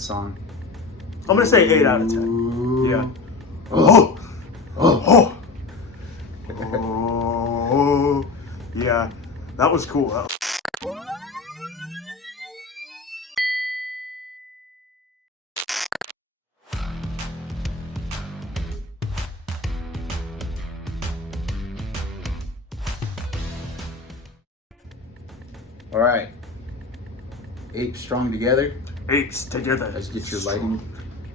song. I'm gonna say 8 out of 10. Yeah. Oh, Oh. Oh. Yeah. That was cool. all right. Apes strong together. Apes together. Let's get your lighting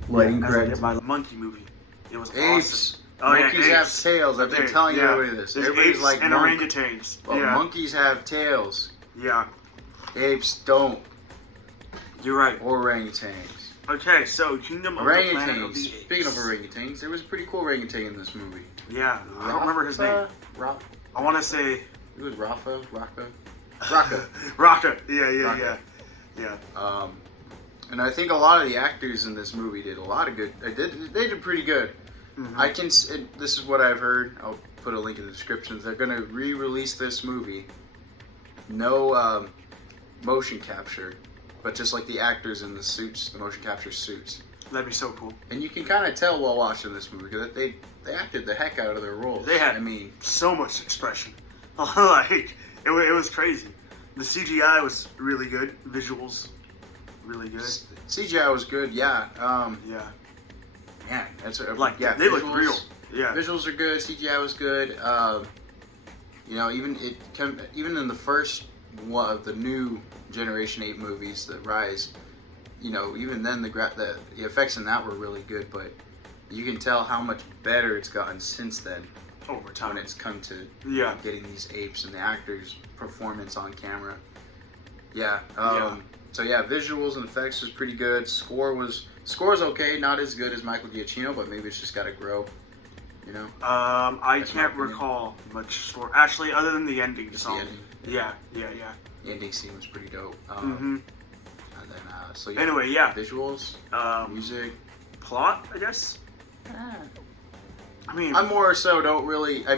As I correct. get my monkey movie. It was Apes. awesome. Oh, yeah, Monkeys apes. have tails. I've been There, telling you yeah. everybody this. There's Everybody's apes like and monk. orangutans. Well, Yeah. monkeys have tails. Yeah. Apes don't. You're right. Or orangutans. Okay, so Kingdom of the Planet of Orangutans. the Apes. Speaking of orangutans, there was a pretty cool orangutan in this movie. Yeah, I don't remember his name. I want to say It was Raka. Raka. Raka. Yeah. And I think a lot of the actors in this movie did a lot of good. They did pretty good. Mm-hmm. This is what I've heard. I'll put a link in the description. They're going to re-release this movie. No motion capture, but just like the actors in the suits, the motion capture suits. That'd be so cool. And you can kind of tell while watching this movie because they acted the heck out of their roles. They had, so much expression. Like it was crazy. The CGI was really good. Visuals, really good. CGI was good. Yeah. Yeah. Man, that's they look real. Yeah. Visuals are good. CGI was good. Even in the first one of the new Generation 8 movies, the Rise, even then the effects in that were really good, but you can tell how much better it's gotten since then. Over time. When it's come to getting these apes and the actors' performance on camera. Yeah. So yeah, visuals and effects was pretty good. Score's okay, not as good as Michael Giacchino, but maybe it's just got to grow. I can't recall much story. Actually, other than the ending song. The ending. Yeah. The ending scene was pretty dope. And then, anyway, yeah. Visuals, music. Plot, I guess? I more so don't really, I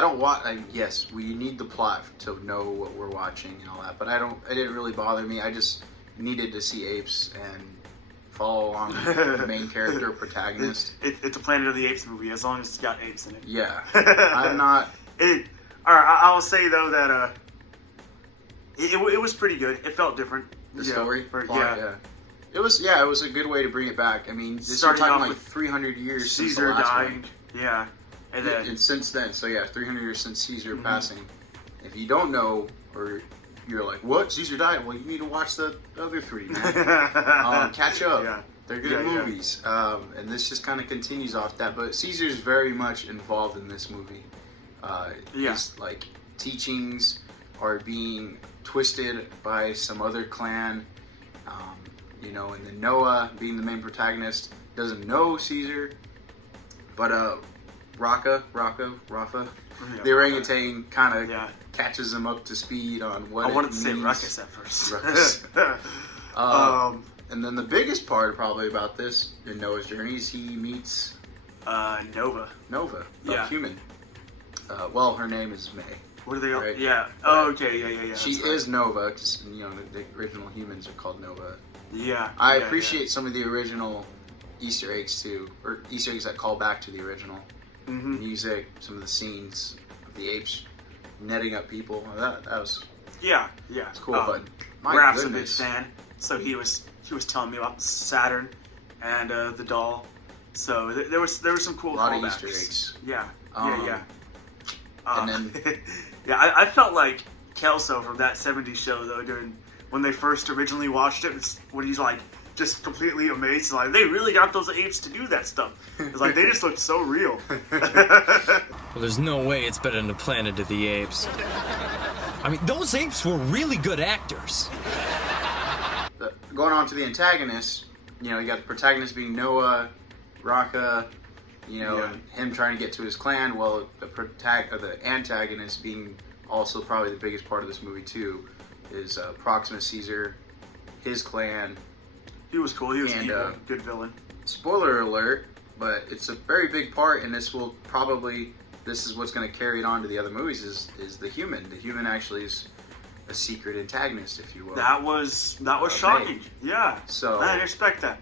don't watch, yes, we need the plot to know what we're watching and all that, but it didn't really bother me. I just needed to see apes and follow along with the main character or protagonist. It's a Planet of the Apes movie, as long as it's got apes in it. Yeah. I'm not... Alright, I'll say though that it was pretty good. It felt different. The story? Plot, yeah. It was a good way to bring it back. This Starting you're talking off like 300 years Caesar since the last died. one. Yeah. And since then, 300 years since Caesar passing. If you don't know, or you're like, what? Caesar died? Well, you need to watch the other three, man. Catch up. Yeah. They're good movies. And this just kind of continues off that. But Caesar's very much involved in this movie. His teachings are being twisted by some other clan. And then Noah, being the main protagonist, doesn't know Caesar. But Rafa, the orangutan, kind of catches him up to speed on what I wanted to means. say Ruckus at first. Ruckus. And then the biggest part probably about this in Noah's journey is he meets Nova, a human. Her name is May. What are they all? Right? Yeah. Oh, okay. Yeah. She is Nova, because the original humans are called Nova. Yeah. I appreciate some of the original Easter eggs too, or Easter eggs that call back to the original music. Some of the scenes of the apes netting up people. That was it's cool. But my Raph's goodness, a big fan, so he was telling me about Saturn and the doll. So there was some cool a lot callbacks. of Easter eggs. Yeah. And then I felt like Kelso from that '70s show though when they first originally watched it, when he's like just completely amazed, like they really got those apes to do that stuff. It's like they just looked so real. Well, there's no way it's better than the Planet of the Apes. Those apes were really good actors. Going on to the antagonists, you got the protagonist being Noah, Raka, and him trying to get to his clan. Well, the antagonist being also probably the biggest part of this movie too, is Proxima Caesar, his clan. He was cool. He was evil. Good villain. Spoiler alert, but it's a very big part, and this is what's going to carry it on to the other movies. Is the human? The human actually is a secret antagonist, if you will. That was shocking. Yeah. So I didn't expect that.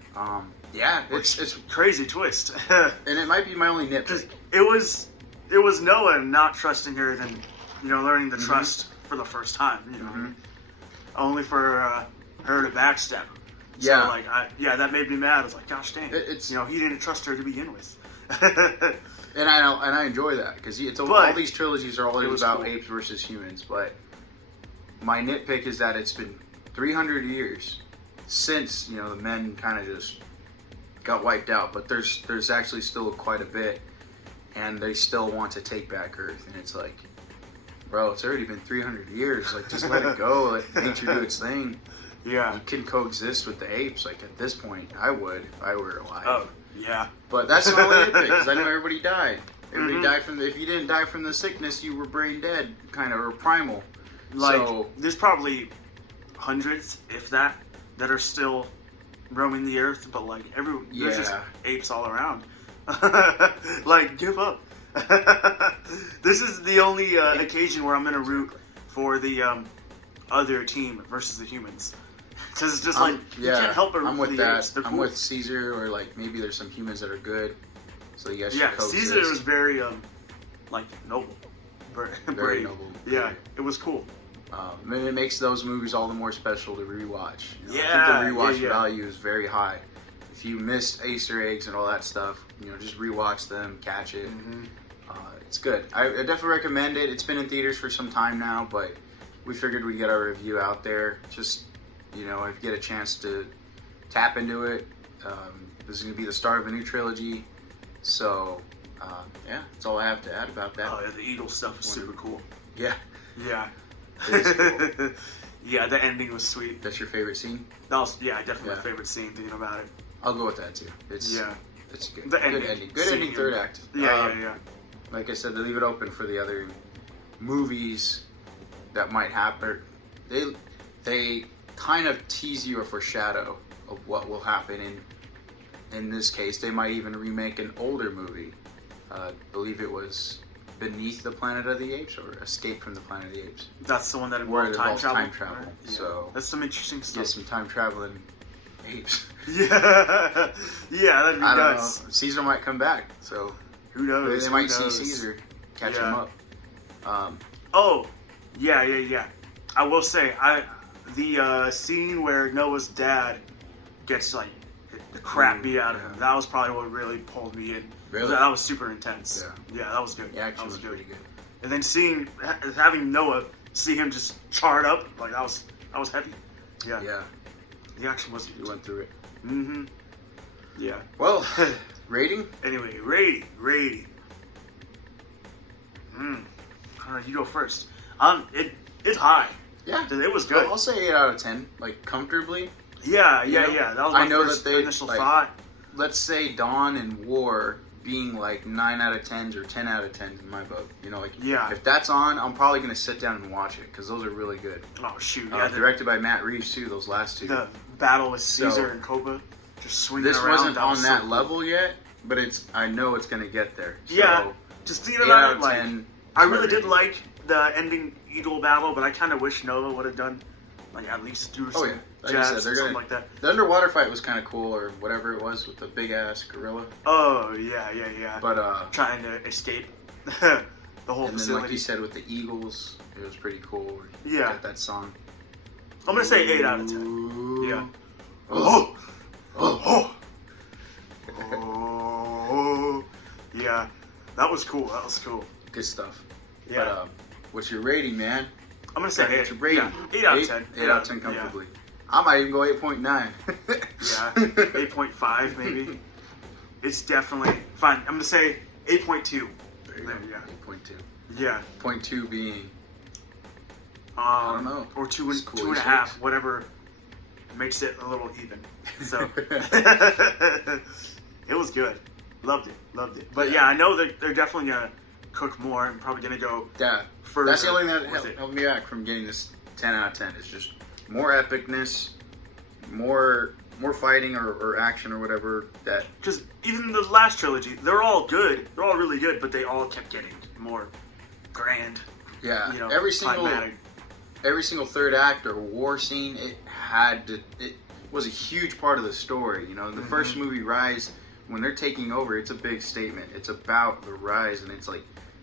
Yeah, it's crazy twist. and it might be my only nitpick. It was Noah not trusting her, then learning to trust for the first time. Only for her to backstab him. Yeah. So that made me mad. I was like, gosh dang. It's he didn't trust her to begin with. And I enjoy that because all these trilogies are always about cool. Apes versus humans. But my nitpick is that it's been 300 years since the men kind of just got wiped out. But there's actually still quite a bit, and they still want to take back Earth. And it's like, bro, it's already been 300 years. Like, just let it go. Let nature do its thing. Yeah, you can coexist with the apes. Like at this point, I would if I were alive. Oh. Yeah, but that's not what I because I know everybody died. Everybody died if you didn't die from the sickness, you were brain dead, kind of, or primal. So there's probably hundreds, if that are still roaming the earth. But there's just apes all around. Give up. This is the only occasion where I'm gonna root for the other team versus the humans. Because it's just you can't help but root for the apes. They're cool. I'm with Caesar, or maybe there's some humans that are good, so you guys should coexist. Caesar was very noble, very noble. Yeah, it was cool. It makes those movies all the more special to rewatch. I think the rewatch value is very high. If you missed Easter eggs and all that stuff, just rewatch them, catch it. It's good. I definitely recommend it. It's been in theaters for some time now, but we figured we'd get our review out there. Just if you get a chance to tap into it, this is going to be the start of a new trilogy. So, that's all I have to add about that. Oh, yeah, the Eagle stuff was super cool. Yeah. Yeah. It is cool. Yeah, the ending was sweet. That's your favorite scene? That was, definitely my favorite scene, thinking about it. I'll go with that, too. It's good. The ending. Good ending. Good ending, third act. Yeah. Like I said, they leave it open for the other movies that might happen. They kind of tease you or foreshadow of what will happen. In this case, they might even remake an older movie. I believe it was Beneath the Planet of the Apes or Escape from the Planet of the Apes. That's the one that involved time travel. Right? Yeah. So that's some interesting stuff. Yeah, some time traveling apes. Yeah, that'd be nuts. Don't know. Caesar might come back, so who knows? They might see Caesar, catch him up. Yeah. I will say, the scene where Noah's dad gets the crap beat out of him. That was probably what really pulled me in. Really? That was super intense. Yeah, that was good. Yeah, actually, that was pretty good. And then having Noah see him just charred up, that was heavy. Yeah. Yeah. The action was. You went through it. Mm-hmm. Yeah. Well, rating? Anyway, rating. You go first. It's high. Yeah. It was good. I'll say 8 out of 10, comfortably. Yeah. That was my first initial thought. Let's say Dawn and War being 9 out of 10s or 10 out of 10s in my book. If that's on, I'm probably going to sit down and watch it because those are really good. Oh, shoot. Directed by Matt Reeves, too, those last two. The battle with Caesar and Copa, just swinging this around. This wasn't on that level yet, but I know it's going to get there. So, just thinking about it, I really did like the ending Eagle battle, but I kind of wish Noah would have done, at least do some jabs or something like that. The underwater fight was kind of cool, or whatever it was, with the big-ass gorilla. Oh, yeah. But, trying to escape the whole and facility. Then, like you said, with the Eagles, it was pretty cool. Yeah. Got that song. I'm going to say 8 out of 10. Yeah. Oh. Yeah. That was cool. Good stuff. Yeah. But, what's your rating, man? I'm going to say 8. What's your rating? Yeah. 8 out of 10. 8 out of 10 comfortably. Yeah. I might even go 8.9. Yeah. 8.5 maybe. It's definitely fine. I'm going to say 8.2. There you go. Yeah. 8.2. Yeah. 0.2 being... I don't know. Or 2.5, whatever makes it a little even. So it was good. Loved it. But yeah, I know that they're definitely gonna cook more and probably gonna go further. That's the only thing that held me back from getting this 10 out of 10. It's just more epicness, more fighting or action or whatever. That because even the last trilogy, they're all good. They're all really good, but they all kept getting more grand. Yeah, you know, every single climatic. every single third act or war scene, it was a huge part of the story. You know, in the first movie, Rise, when they're taking over, it's a big statement. It's about the rise, and it's like,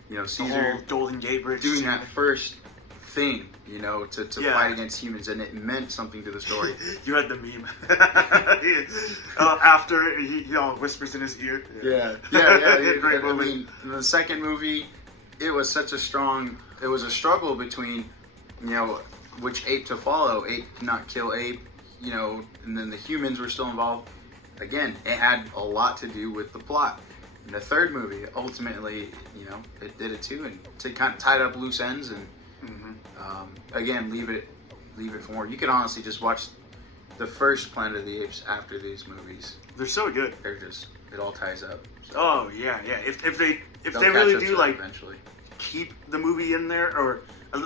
you know, Caesar the whole Golden Gate Bridge doing scene. that first thing, you know, to fight against humans, and it meant something to the story. You had the meme. After he whispers in his ear. Yeah. Great I movie. mean, in the second movie, it was a struggle between, you know, which ape to follow. Ape not kill ape, you know, and then the humans were still involved. Again, it had a lot to do with the plot. In the third movie, ultimately, you know, it did it too, and to kind of tied up loose ends, and again, leave it for more. You can honestly just watch the first Planet of the Apes after these movies. They're so good. It all ties up. So Oh yeah. If they they'll really catch up do to it like eventually. keep the movie in there, or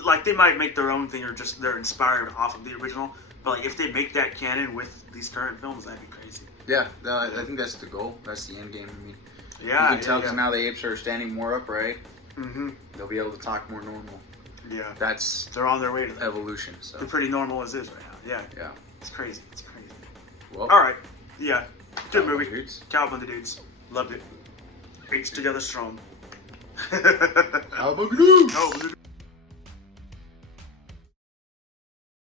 like they might make their own thing, or just they're inspired off of the original. But like if they make that canon with these current films, that'd be crazy. Yeah, no, I think that's the goal. That's the end game. I mean, Yeah, you can tell because now the apes are standing more upright. Mm-hmm. They'll be able to talk more normal. Yeah, That's they're on their way to that. evolution. So They're pretty normal as is right now. Yeah, yeah. it's crazy. It's crazy. Well, All right, yeah, good Cowabunga movie. Dudes. Cowabunga Dudes, loved it. Apes together strong. Cowabunga Dudes. Cowabunga Dudes.